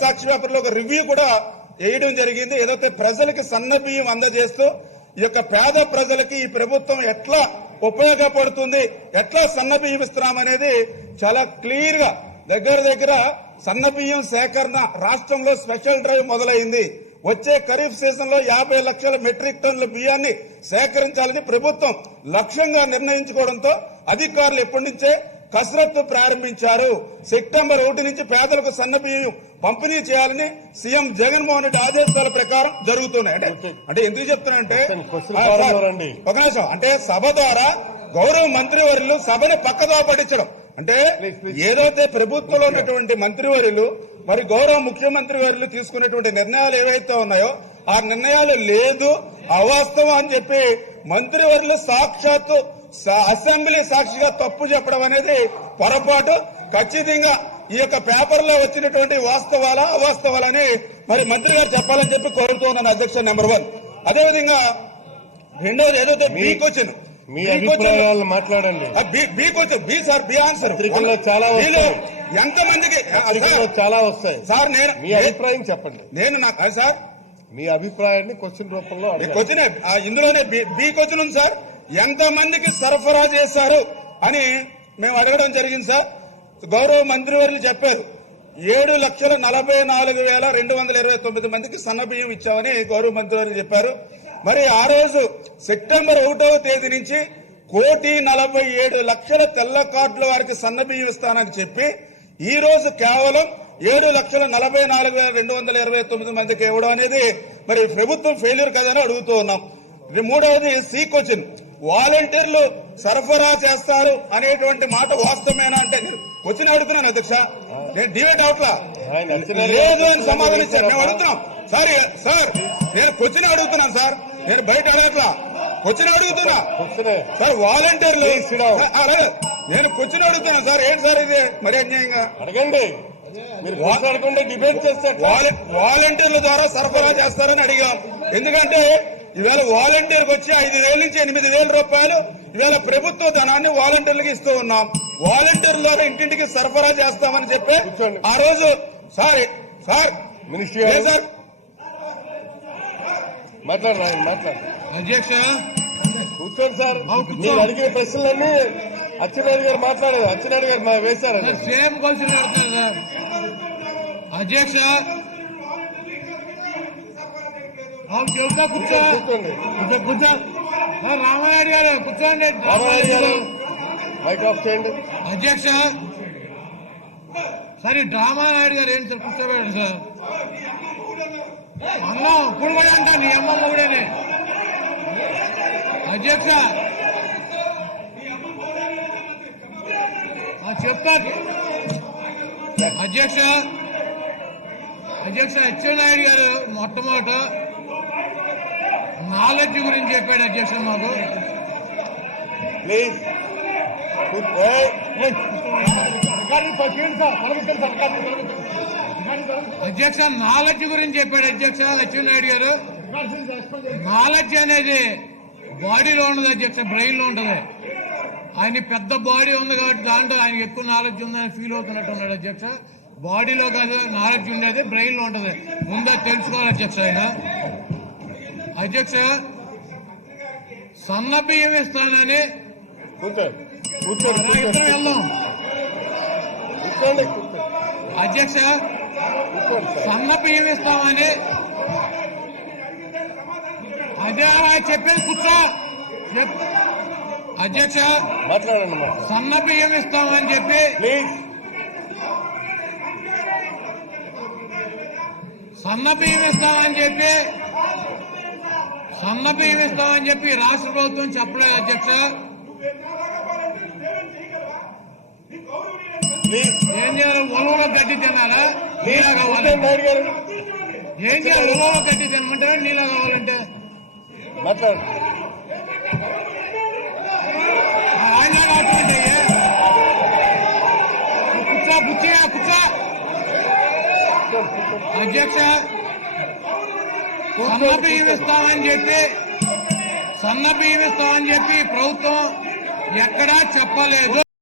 సాక్షి పేపర్లో ఒక రివ్యూ కూడా వేయడం జరిగింది. ఏదైతే ప్రజలకి సన్న బియ్యం అందజేస్తూ ఈ యొక్క పేద ప్రజలకి ఈ ప్రభుత్వం ఎట్లా ఉపయోగపడుతుంది, ఎట్లా సన్న బియ్యం ఇస్తున్నామనేది చాలా క్లియర్ గా దగ్గర సన్న బియ్యం సేకరణ రాష్ట్రంలో స్పెషల్ డ్రైవ్ మొదలైంది. వచ్చే ఖరీఫ్ సీజన్ లో 50 లక్షల మెట్రిక్ టన్నుల బియ్యాన్ని సేకరించాలని ప్రభుత్వం లక్ష్యంగా నిర్ణయించుకోవడంతో అధికారులు ఎప్పటి నుంచే కసరత్తు ప్రారంభించారు. సెప్టెంబర్ 1 నుంచి పేదలకు సన్న బియ్యం పంపిణీ చేయాలని సీఎం జగన్మోహన్ రెడ్డి ఆదేశాల ప్రకారం జరుగుతున్నాయి. అంటే ఎందుకు చెప్తున్నానంటే ఒక నిమిషం, అంటే సభ ద్వారా గౌరవ మంత్రివర్యులు సభని పక్కదో పట్టించడం, అంటే ఏదైతే ప్రభుత్వంలో ఉన్నటువంటి మంత్రివర్యులు మరి గౌరవ ముఖ్యమంత్రి వర్యులు తీసుకున్నటువంటి నిర్ణయాలు ఏవైతే ఉన్నాయో ఆ నిర్ణయాలు లేదు, అవాస్తవం అని చెప్పి మంత్రివర్యులు సాక్షాత్తు అసెంబ్లీ సాక్షిగా తప్పు చెప్పడం అనేది పొరపాటు. ఖచ్చితంగా ఈ యొక్క పేపర్ లో వచ్చినటువంటి వాస్తవాలా అవాస్తవాలని మరి మంత్రి గారు చెప్పాలని చెప్పి కోరుతున్నాను అధ్యక్ష. నెంబర్ 1. అదేవిధంగా రెండోది ఏదైతే బీకి వచ్చిన మీ అభిప్రాయాలు మాట్లాడండి. బి సార్, బి ఆన్సర్ చాలా ఎంతమందికి చాలా వస్తాయి సార్. నేను మీ అభిప్రాయం చెప్పండి. నేను నాకు సార్ మీ అభిప్రాయాన్ని క్వశ్చన్ రూపంలో క్వశ్చన్ ఇందులోనే బి క్వశ్చన్ ఉంది సార్. ఎంతమందికి సరఫరా చేశారు అని మేము అడగడం జరిగింది సార్. గౌరవ మంత్రివర్యులు చెప్పారు 7,44,229 మందికి సన్నబియ్యం ఇచ్చామని గౌరవ మంత్రివర్యులు చెప్పారు. మరి ఆ రోజు సెప్టెంబర్ 1వ తేదీ నుంచి 1,47,00,000 తెల్ల కార్డుల వారికి సన్నబియ్యం ఇస్తానని చెప్పి ఈ రోజు కేవలం 7,44,229 మందికి ఇవ్వడం అనేది మరి ప్రభుత్వం ఫెయిల్యూర్ కదని అడుగుతూ ఉన్నాం. మూడవది సి క్వశ్చన్, వాలంటీర్లు సరఫరా చేస్తారు అనేటువంటి మాట వాస్తవమేనా అంటే క్వశ్చన్ అడుగుతున్నాను అధ్యక్ష. నేను డిబేట్ అవట్లా లేదు అని సమాధానం ఇచ్చారు. మేము అడుగుతున్నాం సార్ నేను క్వశ్చన్ అడుగుతున్నాను సార్, నేను బయట అడగట్లా, క్వశ్చన్ అడుగుతున్నా సార్. వాలంటీర్లు నేను క్వశ్చన్ అడుగుతున్నా సార్. ఏంటి సార్ ఇది మరి అన్యాయంగా అడగండి. డిబేట్ చేస్తే వాలంటీర్ల ద్వారా సరఫరా చేస్తారని అడిగాం. ఎందుకంటే ఇవాళ వాలంటీర్కి వచ్చి 5,000 నుంచి 8,000 రూపాయలు ఇవాళ ప్రభుత్వ ధనాన్ని వాలంటీర్లకు ఇస్తూ ఉన్నాం. వాలంటీర్ల ద్వారా ఇంటింటికి సరఫరా చేస్తామని చెప్పి ఆ రోజు సార్ మినిస్ట్రీ సార్ మాట్లాడు అధ్యక్ష కూర్చోండి సార్. మీరు అడిగిన ప్రశ్నలన్నీ అచ్చెన్నాయుడు గారు మాట్లాడారు. అచ్చెన్నాయుడు గారు వేశారు. సేమ్ క్వశ్చన్ అడుగుతున్నారు సార్. అధ్యక్ష చెబుతా కూర్చోండి. రామానాయుడు గారు కూర్చోండి. మైక్ ఆఫ్ చేయండి అధ్యక్ష. సరే రామానాయుడు గారు ఏంటి సార్ కూర్చోబెట్టారు సార్. అన్నం ఇప్పుడు కూడా అంట నీ అమ్మమ్మ కూడానే అధ్యక్ష. చెప్తా అధ్యక్ష. అచ్చెన్నాయుడు గారు మొట్టమొదట నాలెడ్జ్ గురించి చెప్పాడు అధ్యక్ష. మాకు ప్లీజ్ అధ్యక్ష నాలెడ్జ్ గురించి చెప్పాడు అధ్యక్ష అచ్చెన్నాయుడు గారు. నాలెడ్జ్ అనేది బాడీలో ఉండదు అధ్యక్ష, బ్రెయిన్ లో ఉంటది. ఆయన పెద్ద బాడీ ఉంది కాబట్టి దాంట్లో ఆయనకి ఎక్కువ నాలెడ్జ్ ఉందని ఫీల్ అవుతున్నట్టు ఉన్నాడు అధ్యక్ష. బాడీలో కాదు నాలెడ్జ్ ఉండేది బ్రెయిన్ లో ఉంటది. ముందే తెలుసుకోవాలి అధ్యక్ష. ఆయన అధ్యక్ష సన్న బియ్యం ఇస్తానని వెళ్దాం అధ్యక్ష. సన్న బియ్యం ఇస్తామని అదే చెప్పేది కూర్చో అధ్యక్ష. మాట్లాడండి. సన్న బియ్యం ఇస్తామని చెప్పి సన్న బియ్యం ఇస్తామని చెప్పి రాష్ట్ర ప్రభుత్వం చెప్పలేదు అధ్యక్ష. ఏం చేయాలి? ఉలవలో గడ్డి తినాలా? నీలా కావాలంటే ఏం చేయాలి? ఉలవలో గడ్డి తినమంటారా నీలా కావాలంటే? ఆయన అటువంటి కూర్చో అధ్యక్ష. సన్న బియ్యం ఇస్తామని చెప్పి ప్రభుత్వం ఎక్కడా చెప్పలేదు.